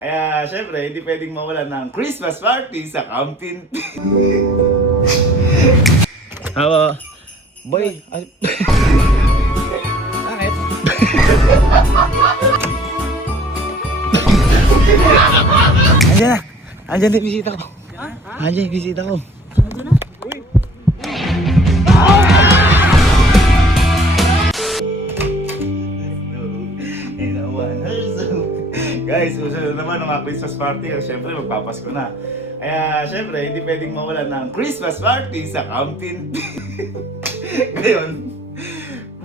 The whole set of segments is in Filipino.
Kaya syempre, hindi pwedeng mawala ng Christmas party sa Camping. Hawa. Boy. Bakit? Andiyan na. Andiyan din bisita ko. Andiyan yung bisita ko. Guys, susunod naman ang Christmas party. Siyempre, magpapasko na. Kaya, siyempre, hindi pwedeng mawala ng Christmas party sa Camping. Ngayon,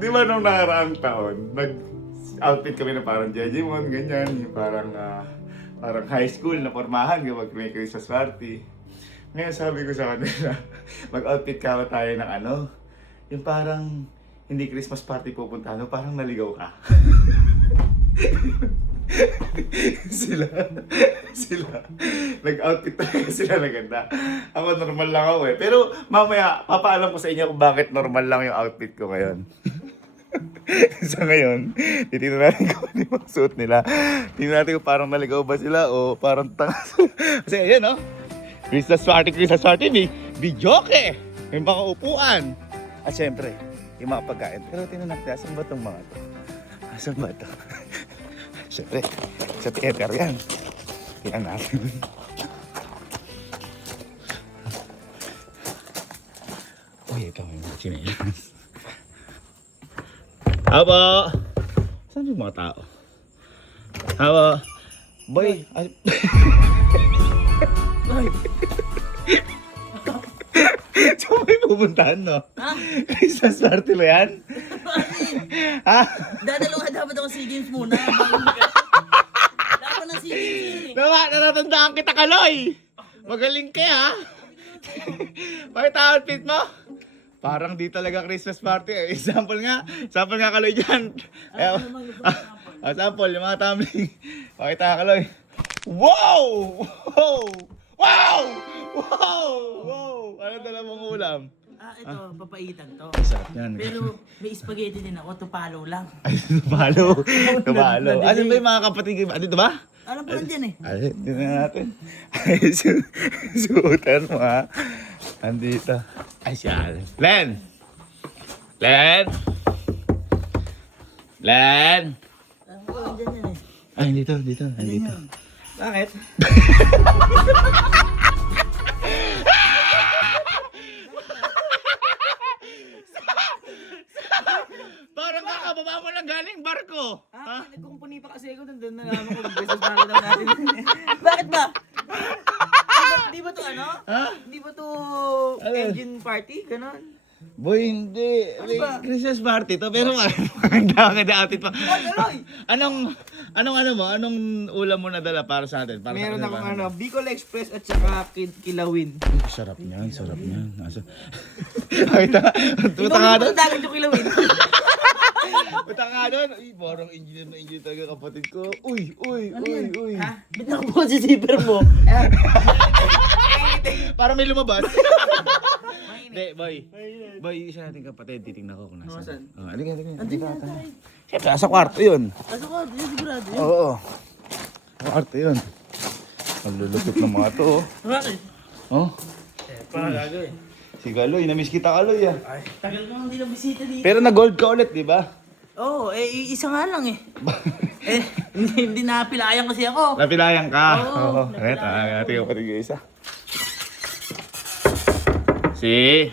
di ba nung nakaraang taon, nag-outfit kami na parang Jejimon, ganyan. Yung parang high school na pormahan kapag may Christmas party. Ngayon, sabi ko sa kanila, mag-outfit ka tayo ng yung parang hindi Christmas party pupuntahan, parang naligaw ka. sila nag-outfit talaga sila na ganda. Ako normal lang ako eh. Pero mamaya papaalam ko sa inyo kung bakit normal lang yung outfit ko ngayon. Sa ngayon, titignan natin kung ano yung suot nila. Tingnan natin kung parang naligaw ba sila o parang tanga. Kasi ayan oh, Christmas party, bijoke! May mga upuan. At syempre, yung mga pagkain. Pero tingnan natin, asan ba itong mga to? Asan ba ito? Siyempre, sa theater yan. Tingnan natin. Uy, ito may mga chinelas. Haba! Saan yung mga tao? Haba! Boy! Boy! Saan may pupuntahan, no? Ha? Christmas party ba yan? Ha? Dadalawa dapat ako SEA Games muna. Dapat ng SEA Games yun eh. Natatandaan kita, Kaloy! Magaling ka, ha? Bakit outfit mo? Parang di talaga Christmas party. Example nga, Kaloy dyan. Sample, yung mga tumbling. Pakita, Kaloy. Wow! Wow! Wow! Wow! Wow! Ano dala mong ulam? Ito, papaitan to. Sarap yan. Pero may spaghetti din ako, tupalo lang. Ay, tupalo. Ano ba yung mga kapatid? Dito ba? Alam ko nandyan eh. Ay, tingnan natin. Ay, suotan mo ha. Andito. Ay, siya. Len! Len! Len! Alam ko nandyan yan eh. Ay, dito. Bakit? Parang kakababa mo lang galing barko. Nagkumpuni pa kasi ako doon nalaman ko mag-business party daw natin. Bakit ba? Di ba to ano? Ha? Di ba to Ano? engine party? Ganon? Boy, hindi. Ano ba? Christmas party to, pero maganda outfit pa. Aloy! Anong ulam mo nadala para sa atin? Para Meron sa akong Bicol Express at saka Kilawin. Sarap niyan. Punta nga doon. Dagat yung Kilawin. Punta nga doon. Uy, parang engineer talaga kapatid ko. Uy. Ha? Ba't nakabuhat si zipper mo? Para may lumabas. Hindi, boy, isa nating kapatid. Titingnan ko kung nasaan. Nasaan? Halika. Andun yata eh. Siyempre, sa kwarto yun. Kaso ko, di sigurado yun. Oo. Sa kwarto yun. Ang lulupit ng mga to. Bakit? Oh. Parang gagawin. Si Kaloy, namiss kita Kaloy ah. Ay, tagal ko nang di na bisita dito. Pero nag-gold ka ulit, di ba? Oo, isa nga lang eh. Hindi napilayan kasi ako. Napilayan ka. Oo, Right, napilayan natin kapatid ko isa. Si...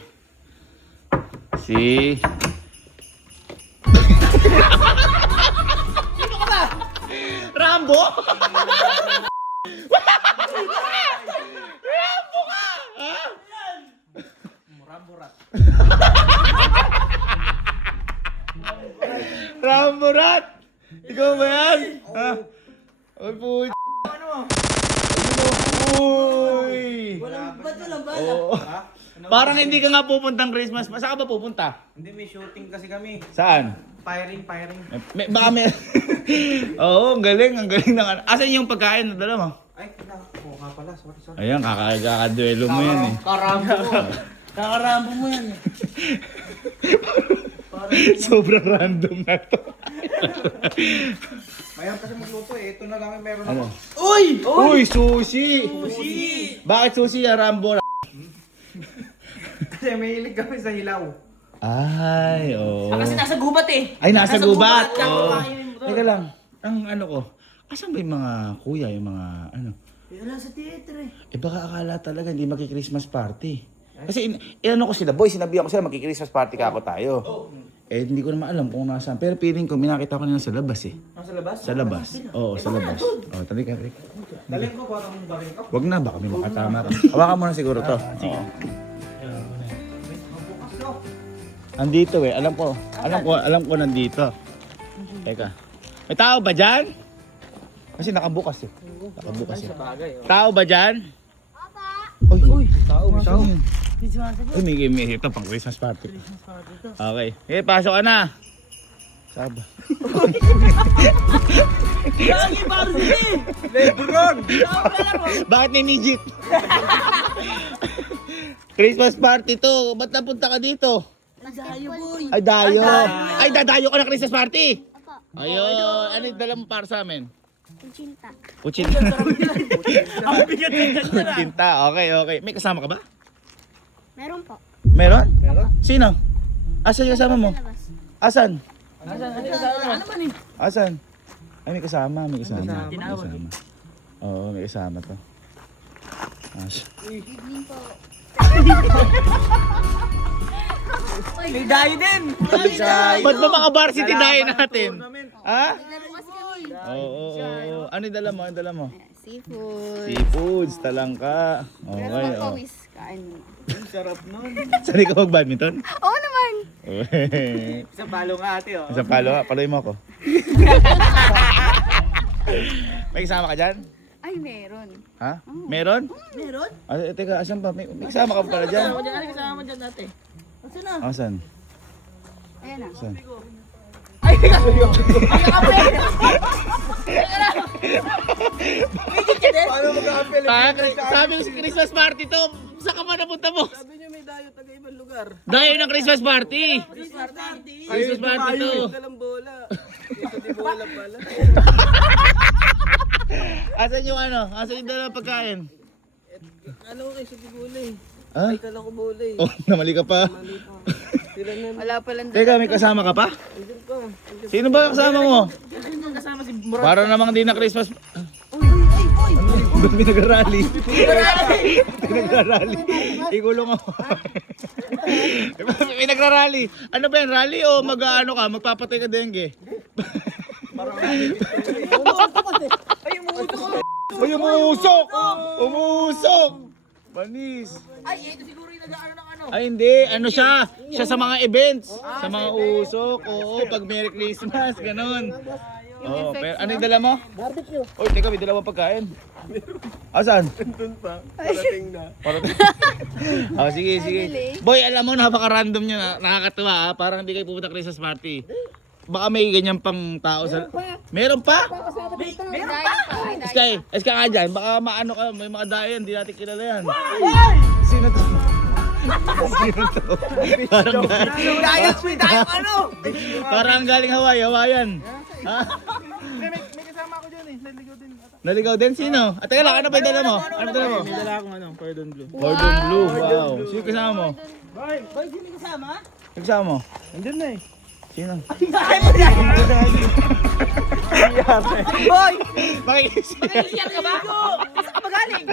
Sino ka ba? Rambo? Rambo ka! Ha? Rambo-rat. Rambo Rat! Ikaw ba yan? Ha? Ay po. Ano mo? Uy! Ba't walang bala? Oo. Parang hindi ka nga pupuntang Christmas. Saan ka ba pupunta? Hindi, may shooting kasi kami. Saan? Firing. Baka may... Oo, ang galing ng Asan yung pagkain na dala mo? Ay, oo nga pala. Sorry. Ayan, kakakaduelo mo yan eh. Karambo mo. Kakarambo mo yan eh. Sobrang random na to. Mayroon kasi magluto eh. Ito na lang yung meron Ano? ako. Uy, sushi! Bakit sushi, Rambo? Kasi mahilig kami sa hilaw. Ay, oo. Kasi nasa gubat eh. Ay, nasa gubat! Kaya Oo. kakainin mo to. Teka lang, ang ano ko, asan ba yung mga kuya, yung mga ano? Wala sa theater eh. Eh baka akala talaga hindi magki-Christmas party. Kasi inano ko sila, boy, sinabihan ko sila magki-Christmas party ka ako tayo. Eh hindi ko naman alam kung nasaan. Pero feeling ko, minakita ko nila sa labas eh. Nasa labas? Sa labas. Oo, sa labas. Oo, tali ka, Rick. Dalhin ko parang barin ka. Wag na, baka may makatama ka. Hawakan mo na siguro to. Oo. Bukas no? Andito eh, alam ko nandito. Teka. May tao ba dyan? Kasi nakabukas eh. Nakabukas eh. Bagay oh. Tao ba dyan? Uy, tao. Uy, may ito pang Christmas party. Okay. Eh, pasok ka na. Saba. Lagi Barzi! Lebron! Bakit may midget? Christmas party to. Ba't napunta ka dito? Dayo boy! Ay, dayo. Ay, dadayo ka na Christmas party. Ayun. Ano yung dala mo para sa amin? Kuchinta. Kuchinta. Ang bigat ng ganda na! Kuchinta. Okay, okay. May kasama ka ba? Meron po. Meron? Sino? Asan yung kasama mo? Sa labas. Asan? Ano man eh? Asan? Ay, may kasama. May kasama. May Tinawag kasama. Oo, may kasama to. Evening po. May dayo din! Ba't ba mga varsity dahil natin? Ha? Naglaro kasi kami. Oo. Ano yung dala mo? Ano yung dala mo? Seafood. Seafoods, talangka. Pero Okay, oh. pawis. Kain mo. Sarap nun. Sali ka mag-badminton? Oo naman. Isang palo nga ate oh. Isang palo ka, paloy mo ako. May kasama ka dyan? Ay, meron. Ha? Meron? Meron? Teka, asan pa? May kasama ka pa pala dyan? Ano dyan? Kasama mo dyan ate? Saan na? Asan? Ayan na. Asan? Ay! Ang kape! Medyo ka din? Paano mag-a-appel? Sabi ko si Christmas party to. Saan ka pa napunta mo? Sabi niyo may dayo taga ibang lugar. Dahil ng Christmas party. Christmas party! Christmas party to. Dalang bola. Ito di bola pala. Asan yung ano? Asan yung dala pagkain? Ano ko kayo sa bola eh. Ha? Kala ko bola eh. Oh, namali ka pa. Sila na. Wala palang Teka, may kasama ka pa? Andun pa. Sino ba kasama mo? Andun kasama si Murad. Para namang di na Christmas. Uy! Uy! Ba't may nag-rally? Nag-rally. Ikulong ako. May nagra-rally. Ano ba yan? Rally o mag-ano ka? Magpapatay ka dengue? Ay, umuusok ko! Uy, umuusok! Umuusok! Banis. Ay, ito siguro yung nag-ano ng ano. Ay hindi, ano siya? Siya sa mga events. Sa mga usok. Oo, pag Merry Christmas, ganun. Oo, pero ano yung dala mo? Barbecue. Uy, teka, may dala mo pagkain. Asan? Andun pa. Parating na. Oh, sige, sige. Boy, alam mo, napaka-random nyo. Nakakatuwa ha. Parang hindi kayo pupunta Christmas party. Baka may ganyan pang tao sa... Meron pa? May dayo pa. May dayo. Sky, Sky nga dyan. Baka maano ka, may mga dayan, hindi natin kilala yan. Sino to? Sino to? Parang galing. May dayo ano? Parang galing Hawaii, Hawaiian. Ha? May kasama ako dyan eh. Naligaw din. Naligaw din? Sino? At teka lang, ano ba yung dala mo? Ano dala mo? May dala akong ano, cordon bleu. Cordon blue, wow. Sino kasama mo? Boy, sino may kasama? Sino kasama mo? Andun na eh. Sino? Boy! Makikisiyar ka ba? Saan ka ba galing?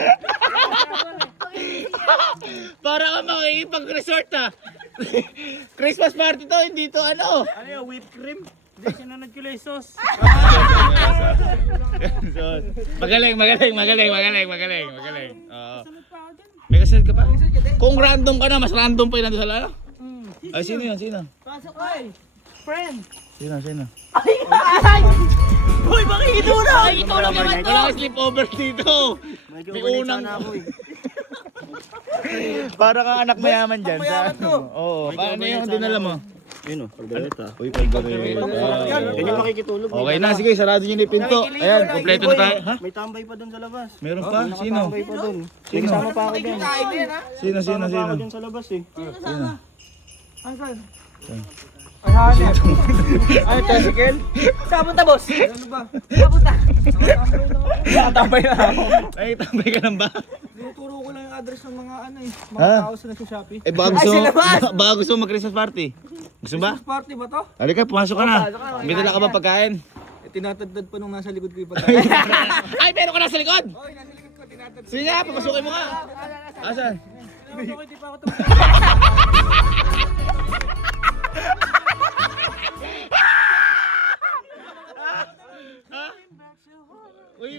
Para ka makikipag-resort ha. Christmas party to, hindi to ano. Ano yung whipped cream? Hindi, sinunod ko lang yung sauce. Magaling. Oo. May kasunod ka pa? Kung random ka na, mas random pa yun nandun sa lalo. Ay, sino yun? Sino? Pasok ay! Friend! Sino? Ay! Boy, makikito na! Makikito na naman to! Wala ka sleepover dito. May unang... Para ka anak mayaman dyan. Mayaman to. Oo. Paano yung dinala mo? Yun o, pagdalita. Uy, pagdalita. Yan yung makikitulog. Okay na, sige, sarado nyo na yung pinto. Ayan, kompleto na tayo. Ha? May tambay pa doon sa labas. Meron pa? Sino? Tambay pa doon. May kasama pa ako doon. Kain din ha? Sino? Kasama pa ako doon sa labas eh. Sino? Asan? Ay, hanep. Ay, tricycle? Saan punta, boss? Ano ba? Saan punta? Nakatambay na ako. Ay, tambay ka lang ba? Tinuturo ko lang yung address ng mga ano eh. Mga Ha? tao sa nagsa-Shopee. Eh, baka gusto, baka gusto mo mag-Christmas party. Gusto ba? Christmas party ba to? Halika, pumasok ka na. May dala ka ba pagkain? Eh, tinatadtad pa nung nasa likod ko yung pagkain. Ay, meron ka na sa likod! Oy, nasa likod ko, tinatadtad. Sige nga, papasukin mo nga. Asan? Ako, hindi pa ako Uy,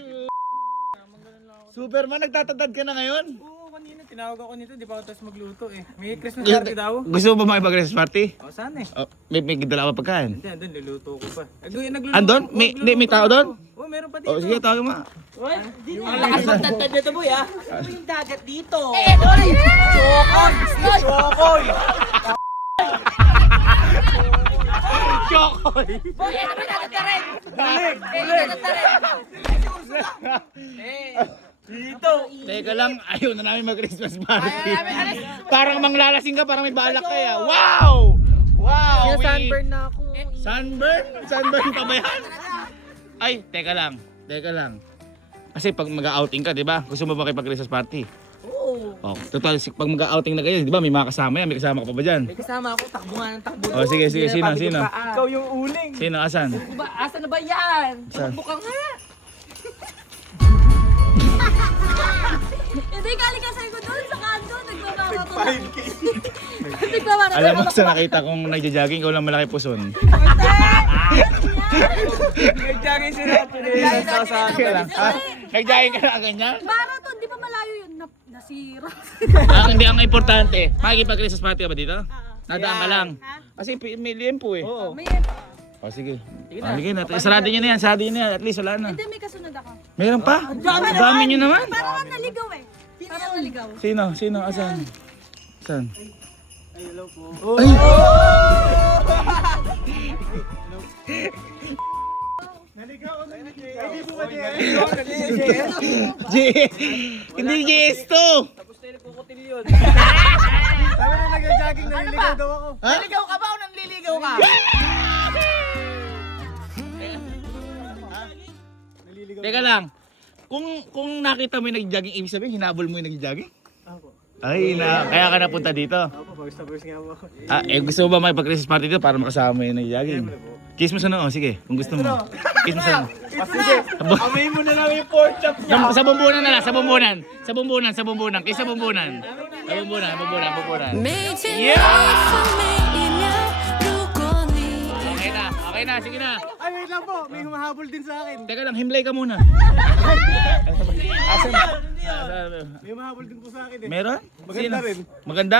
Superman, nagtatadad ka na ngayon? Oo, kanina tinawag ako nito, di pa ako tapos magluto eh. May Christmas party daw. Gusto mo ba makipag-Christmas party? O, saan eh? Oh, may dala ka ba pagkain? Hindi, andun, niluluto ko pa. Nagluto Andon? May tao doon? Oo, meron pa dito. Oh, sige, tawagin mo. Ang lakas ng tantad nito, boy, ah. Ano yung dagat dito? Chokoy! Chokoy! Boy, ano ba dagat ka rin? Balik! Dagat ka rin. Dito! Teka lang, ayaw na namin mag-Christmas party. Parang manglalasing ka, parang may balak ka ya. Wow! Wow! Sunburn na ako. Sunburn? Sunburn pa ba yan? Ay, teka lang. Kasi pag mag-outing ka, di ba? Gusto mo ba makipag-Christmas party? Oo. Oh, total, pag mag-outing na kayo, di ba? May mga kasama yan. May kasama ka pa ba dyan? May kasama ako, takbo nga ng takbo. Oh, sige. Sino? Ikaw yung uling. Sino? Asan? Asa na ba yan? Saan? Tumakbo ka nga. Hindi, galing ka sa ko doon sa kanto. Nagbabawa ko. 5K. Nagbabawa na. Alam mo sa nakita kong nagja-jogging, ikaw lang malaki puson. Nag-jogging si Rato rin. Kaya lang. Ah, nag-jogging ka na ganyan? Marathon, di pa malayo yun. Nasira. Ang importante, makikipag-Christmas party ka ba dito? Nadaan ka lang. Kasi may liempo eh. Oo. May, O sige. Sige na. Sarado nyo na yan. At least wala na. hindi, may kasunod ako. Meron pa? Ang dami nyo naman. Parang naligaw eh. Parang naligaw. Sino? Asan? Saan? Hindi GS to! Tapos tayo nagkukutil yun. Sabi na nag-jogging, naliligaw daw ako. Naliligaw ka ba o nanliligaw ka? Teka lang. Kung nakita mo yung nag-jogging, ibig sabihin, hinabol mo yung nag-jogging? Ay, kaya ka napunta dito. Ako, pawis nga mo ako. Gusto mo ba makipag-Christmas party dito para makasama mo yung nag-jogging? Kiss mo sa noo, sige, kung gusto mo. Kiss mo sa noo. Sige, amay mo na lang yung pork chop niya. Sa bumbunan na lang, sa bumbunan. Kiss sa bumbunan. Sa bumbunan. Okay na, sige na. Ay, wait lang po. May humahabol din sa akin. Teka lang, himlay ka muna. May humahabol din po sa akin eh. Meron? Maganda rin. Maganda?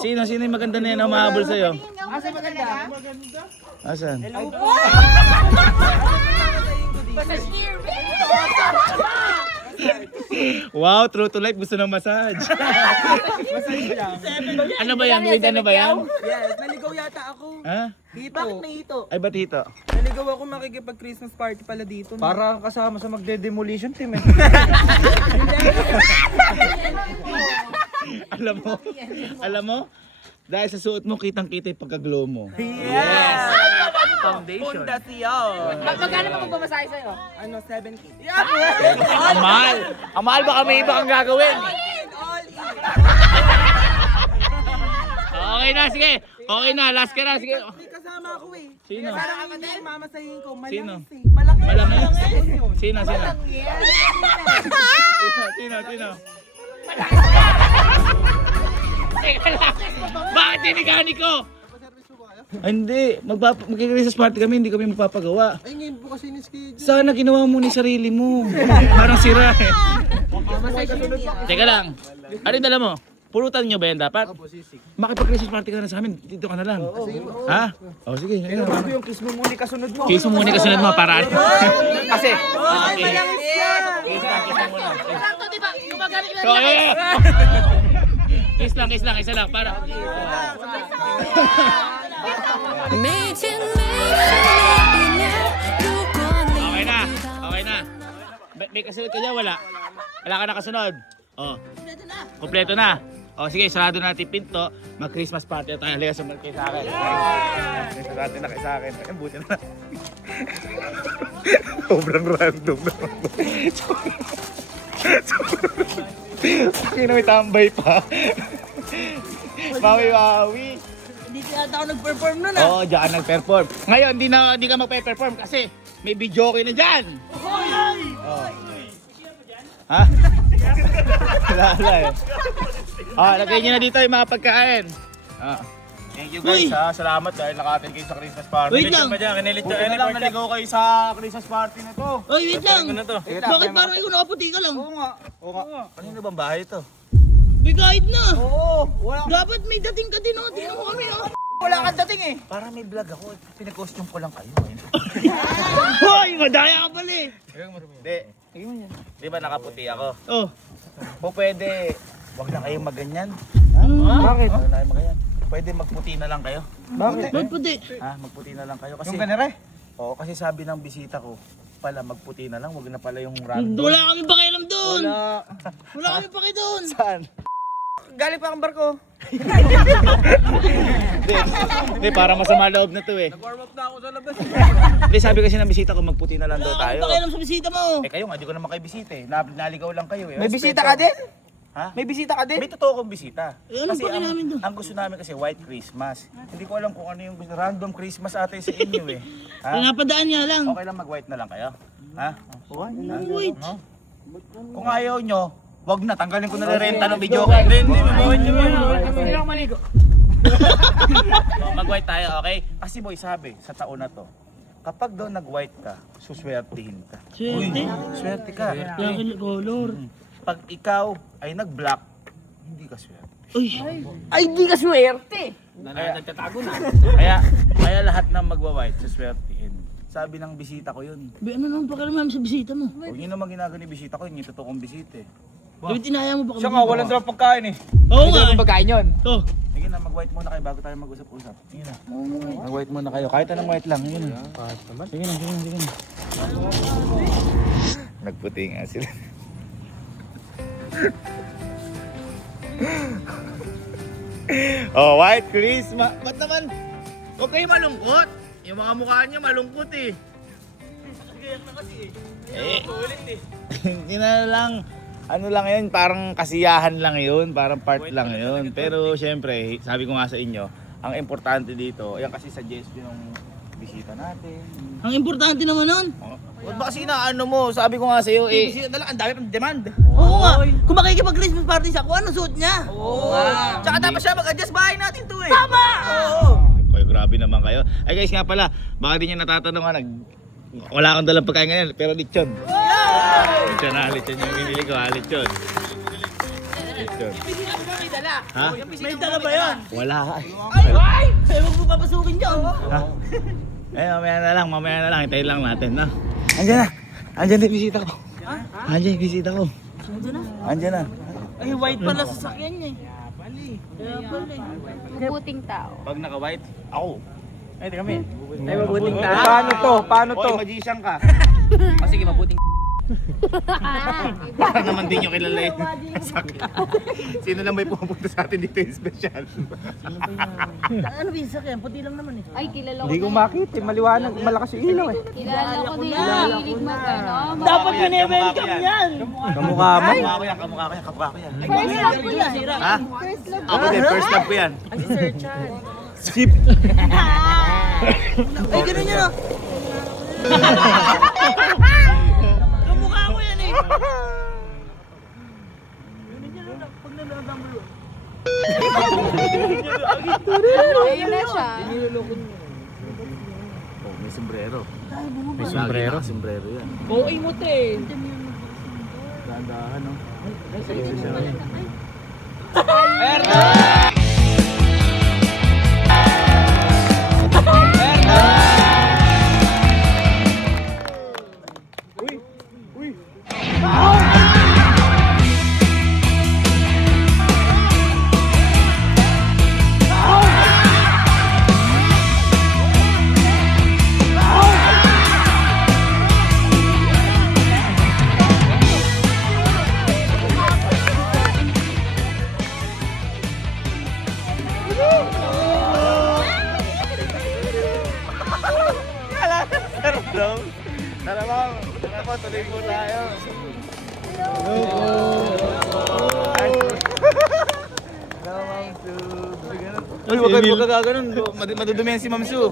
Sino yung maganda na yun na umahabol sa'yo? Asa maganda? Asan? Wow, true to life, gusto ng massage. Ano ba yan? Wait, ano ba yan? Yes, naligaw yata ako. Ha? Hito. Bakit may hito? Ay, ba't hito? Naligaw ako makikipag-Christmas party pala dito. Parang kasama sa magde-demolition team eh. Alam mo, dahil sa suot mo, kitang-kita yung pagka-glow mo. Yes! Foundation. Pundasyon. Magkano pa magpamasahe sa'yo? Ano, 7K? Ang mahal! Ang mahal, baka may iba kang gagawin. All in. Okay na, sige. Okay na, last ka na, sige. May kasama ako eh. Sino? Parang kapatid, mamasahin ko. Sino? Malaki eh. Malaki. Malaki? yun. Sino? Teka lang. Bakit dinigani ko? Ay, hindi. Mag-Christmas party kami, hindi kami magpapagawa. Ay, ngayon po kasi ni-schedule. Sana ginawa mo ni sarili mo. Parang sira eh. Teka lang. Ano yung dala mo? Pulutan nyo ba yan dapat? Opo, sisig. Makipag-Christmas party ka na sa amin. Dito ka na lang. Ha? O sige. Gusto yung kiss mo muna kasunod mo. Kiss mo muna kasunod mo para kasi. Ay, malangis yan. Kiss mo muna. Sakto, di ba? Gumagana yung So, kiss lang, isa lang para. Okay na. May kasunod ka dyan, wala? Wala ka na kasunod? Oh. Kompleto na. O sige, sarado natin pinto. Mag-Christmas party na tayo. Halika, sumunod kayo sa akin. Sarado na kayo sa akin. Ay, buti na. Sobrang random naman. Bakit na may tambay pa? Mawi-wawi. Hindi yata ako nag-perform nun ah. Oo, diyan nag-perform. Ngayon, di ka magpe-perform kasi may video okay na dyan. Oh. Ha? Wala eh. Lagay nyo na dito yung mga pagkain. Thank you guys ha. Salamat dahil naka-attend kayo sa Christmas party. Wait lang. Buti na lang naligaw kayo sa Christmas party na to. Oy, wait lang. Bakit parang ikaw nakaputi ka lang? Oo nga. Kanino bang bahay ito? Bigayad na. Oo, wala, Dapat may dating ka din oh. Tingnan mo kami oh. wala kang dating eh. Para may vlog ako. Pinag-costume ko lang kayo. Hoy, madaya ka pala eh. Hindi. Di ba nakaputi ako? Oh. O pwede, wag na kayong maganyan. Bakit? Wag na kayong maganyan. Pwede magputi na lang kayo. Bakit? Ba't puti? Ha, magputi na lang kayo kasi. Yung ganere? Oo, kasi sabi ng bisita ko, pala magputi na lang, wag na pala yung random. Wala kami pakialam doon. Wala. Wala kami paki doon. Saan? Galing pa ang barko. Hindi, para masama loob na to eh. Warm up na ako sa labas. Hindi, sabi kasi ng bisita ko, magputi na lang daw Wala kami tayo. pakialam sa bisita mo. Eh kayo nga, di ko naman kayo bisita eh. Naligaw lang kayo eh. May bisita ka din? Ha? May bisita ka din? May totoo kong bisita. Eh, anong Kasi paki namin doon? ang gusto namin kasi white Christmas. Hindi ko alam kung ano yung gusto. Random Christmas ate sa inyo eh. Ha? Pinapadaan niya lang. Okay lang mag-white na lang kayo? Ha? Wait. No? Kung ayaw nyo, wag na, tanggalin ko na lang renta ng video kayo. Hindi, mabawin nyo. Hindi ako maligo. Mag-white tayo, okay? Kasi boy, sabi, sa taon na to, kapag daw nag-white ka, suswertihin ka. Swerte. Swerte ka. Lucky color. Pag ikaw ay nag-black, hindi ka swerte. Uy. Ay, di ka swerte. Nagtatago na. Kaya lahat ng magwa-white, suswertihin. Sabi ng bisita ko yun. Ano naman pakialam namin sa bisita mo? Huwag nyo naman ginagano yung bisita ko, yung totoo kong bisita eh. Dapat inaya mo pa kami. Siya nga, walang drop pagkain eh. Oo nga. Walang pagkain yun. Oh. Sige na, mag-white muna kayo bago tayo mag-usap-usap. Sige na. Mag-white muna kayo. Kahit anong white lang. Sige na. Sige na. Nagputi nga sila. Oh, white Christmas. Ba't naman? Huwag kayo malungkot. Yung mga mukha niyo malungkot eh. Hindi na lang. Ano lang yun, parang kasiyahan lang yun, parang part lang yun. Pero syempre, sabi ko nga sa inyo, ang importante dito, yan kasi suggestion ng bisita natin. Ang importante naman nun. Huwag ba kasi inaano mo, sabi ko nga sa iyo eh. Bisita na lang, ang dami pang demand. Oo nga. Kung makikipag-Christmas party siya, kung ano suot niya. Oo. Tsaka dapat siya mag-adjust bahay natin to eh. Tama! Oo. Kayo, grabe naman kayo. Ay guys nga pala, baka din nyo natatanungan, wala akong dalang pagkain ngayon, pero lechon. Lechon yung binili ko ha, lechon. Lechon. Ha? May dala ba yan? Wala. Ay! Sa'yo huwag mo papasukin dyan. Ha? Eh, mamaya na lang, hintayin lang natin, no? Andiyan na! Andiyan na yung bisita ko. Andiyan yung bisita ko. Andiyan na. Ay, white pala sa sakyan niya eh. Kaya pala eh. Mabuting tao. Pag naka-white, ako. Ay, kami. Ay, mabuting na. Paano to? Paano to? Oy, magician ka. Sige, mabuting. Baka naman din nyo kilala yun. Sino lang may pumunta sa atin dito yung special? Ano ba yung sakyan? Puti lang naman eh. Ay, kilala ko Hindi ko na. makita, maliwanag, malakas yung ilaw eh. Kilala ko na yan. Hilig mag-ano. Dapat pine-welcome yan. Kamukha mo? Kamukha ko yan. First love ko yan. Ha? First love Ako din, first love ko yan. Ay, ganun yun oh. Kamukha ko yan eh. Ayun na siya. Oh, may sombrero. May sombrero? Sombrero yan. Oo, imot eh. Dahan-dahan, no? Tuloy po tayo. Hello, Ma'am Sue. Uy, wag kayo gaganon. Madudumi yan si Ma'am Sue.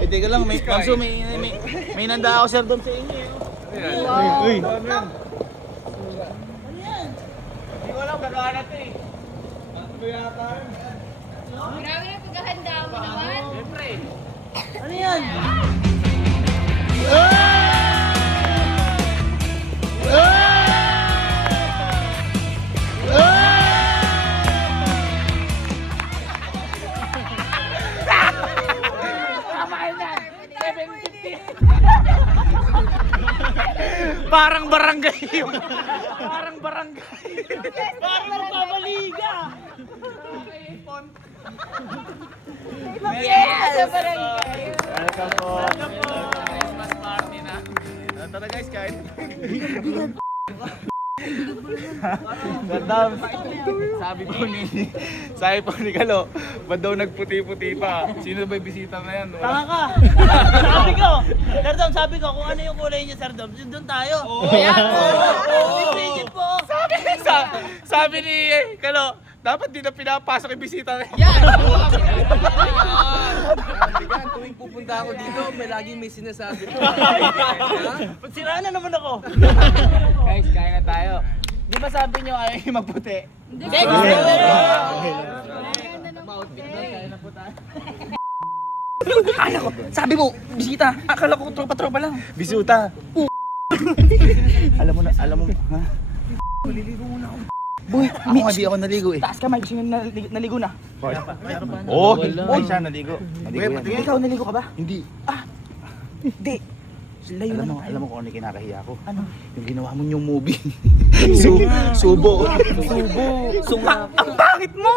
Eh, teka lang, Ma'am Sue, may nanda ako, Sir Dom, sa inyo. Uy. Hindi ko alam, gagana ito eh. Grabe na paghahanda mo naman. Siyempre. Ano yan? Parang barangay yun. Parang barangay. Parang magpapaliga. Yes! Welcome po. Christmas party na. Tara guys, kain. Gandam. Sabi po ni Kalo, ba't daw nagputi-puti pa? Sino ba yung bisita na yan? Tanga ka! sabi ko, kung ano yung kulay niya, Sir Dom, doon tayo. Pipigil po. Sabi ni Kalo, dapat di na pinapasok yung bisita na yan. Tuwing pupunta ako dito, may laging may sinasabi ko. Siraan na naman ako. Guys, kain na tayo. Di ba sabi nyo ayaw yung magputi? Hindi, Akala ko, sabi mo, bisita. Akala ko tropa-tropa lang. Bisuta. alam mo, ha? Boy, Ako nga di ako naligo eh. taas kamay, gusto nyo naligo na. Oo, oh, siya naligo. Naligo yan. Ikaw, naligo ka ba? Hindi. Hindi. Layo na naman. Alam mo kung ano yung kinakahiya ko? Ano? Yung ginawa mo yung movie. Subo. Sunga. Ang pangit mo!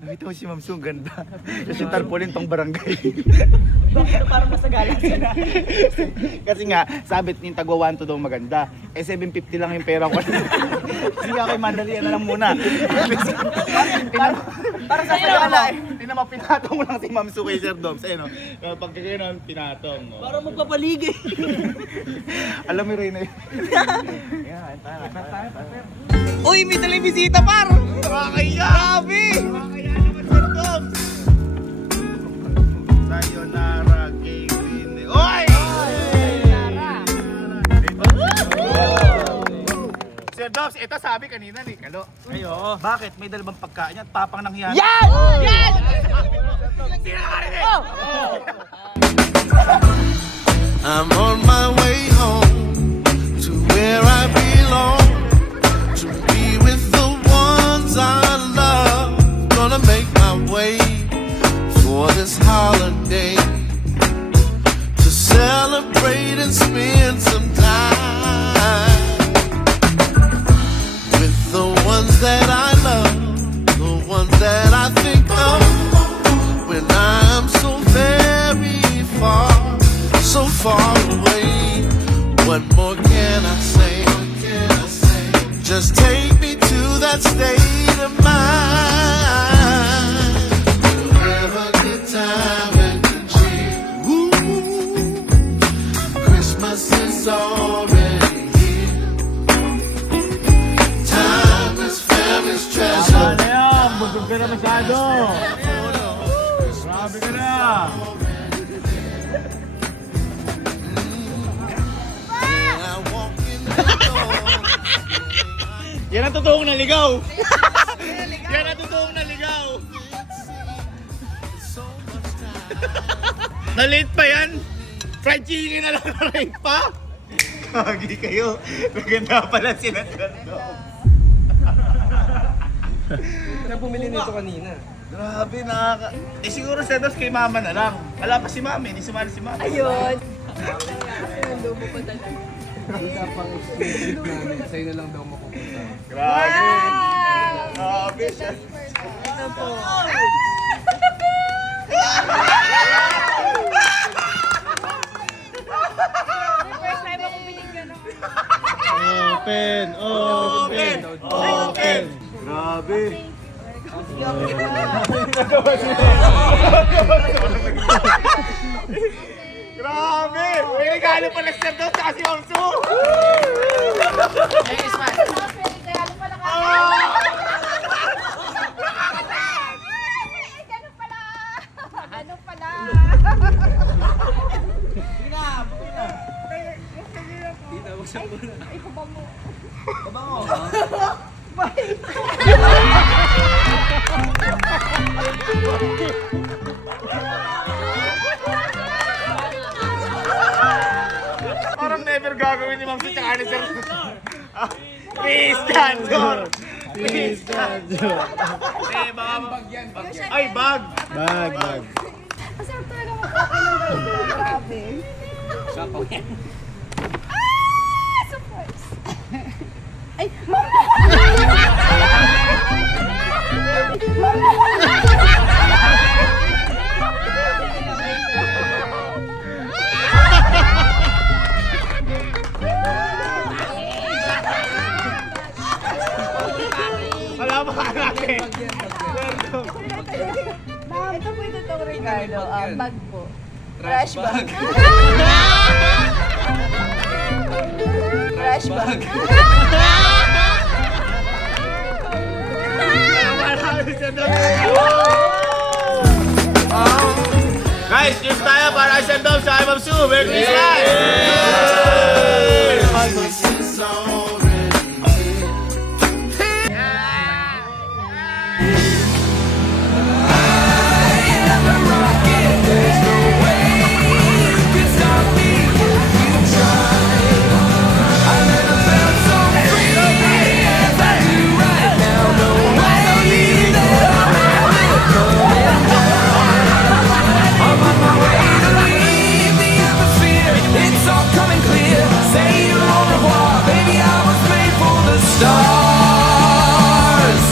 Nakita ko si Ma'am Sue, ganda. Kasi tarpaulin tong barangay. Bakit parang masagala sila? Kasi nga, sabit yung tagwa 1 to daw maganda. Eh 750 lang yung pera ko. Kasi nga kay Mandali, na lang muna. Para sa sagala eh. Tinama, pinatong mo lang si Ma'am Sue kay Sir Dom. Sa'yo, no? Pag gano'n, pinatong. No? Para magpapaligi. Alam mo rin eh. Uy, may dalang bisita, par! Nakakaya! Grabe! Nakakaya naman Sir Dom! Sayonara kay Winnie. Oy! Sir Dobbs, ito sabi kanina ni Kalo. Ayo. Bakit? May dalawang pagkain yan. Tapang nang hiyan. Yan! Yan! I'm on my way home to where I belong, to be with the ones I love. Gonna make my way for this holiday to celebrate and spend some time with the ones that I love, the ones that I think of when I'm so very far, so far away. What more can I say? Just take me to that state of mind. We'll have a good time and good cheer. Ooh, Christmas is already here. Time is family's treasure. Busog ka na masyado. Grabe ka na. I walk in the door. Yan ang totoong naligaw. Yan ang totoong naligaw. Na-late pa yan? Fried chicken na lang na-late pa? Kagi kayo. Maganda pala sila Sir Dom. Saan bumili nito kanina? Grabe, nakaka... Eh siguro Sir Dom kay mama na lang. Wala pa si mami, hindi sumali si mami. Ayun. Isa pang exclusive namin. Sa'yo na lang daw makupunta. Grabe. Grabe siya. First time ako binigyan ng... Open! Open! Open! Grabe. Grabe! May regalo pala Sir Dom sa si Ma'am Su! Next one. Regalo pala ka. Ganun pala. Ganun pala. Sige na, bukin na. Dito, wag sa muna. Ay, kubango. Kabango. Parang never gagawin ni Ma'am Su tsaka ni Sir Dom. Please, Danjor! Please, Danjor! Eh, baka bag yan. Ay, bag! Bag. Masarap talaga mag-open ng ganito. Grabe. Sapaw yan. Surprise. Wala pa natin. Ma'am, ito po ito tong regalo. Bag po. Trash bag. Trash bag. Guys, cheers tayo para kay Sir Dom sa Ma'am Su. Merry Christmas! It's already here. It's all coming clear. Say au revoir, baby. I was made for the stars.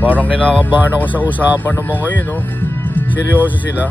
Parang kinakabahan ako sa usapan ng mga yun, no? Seryoso sila.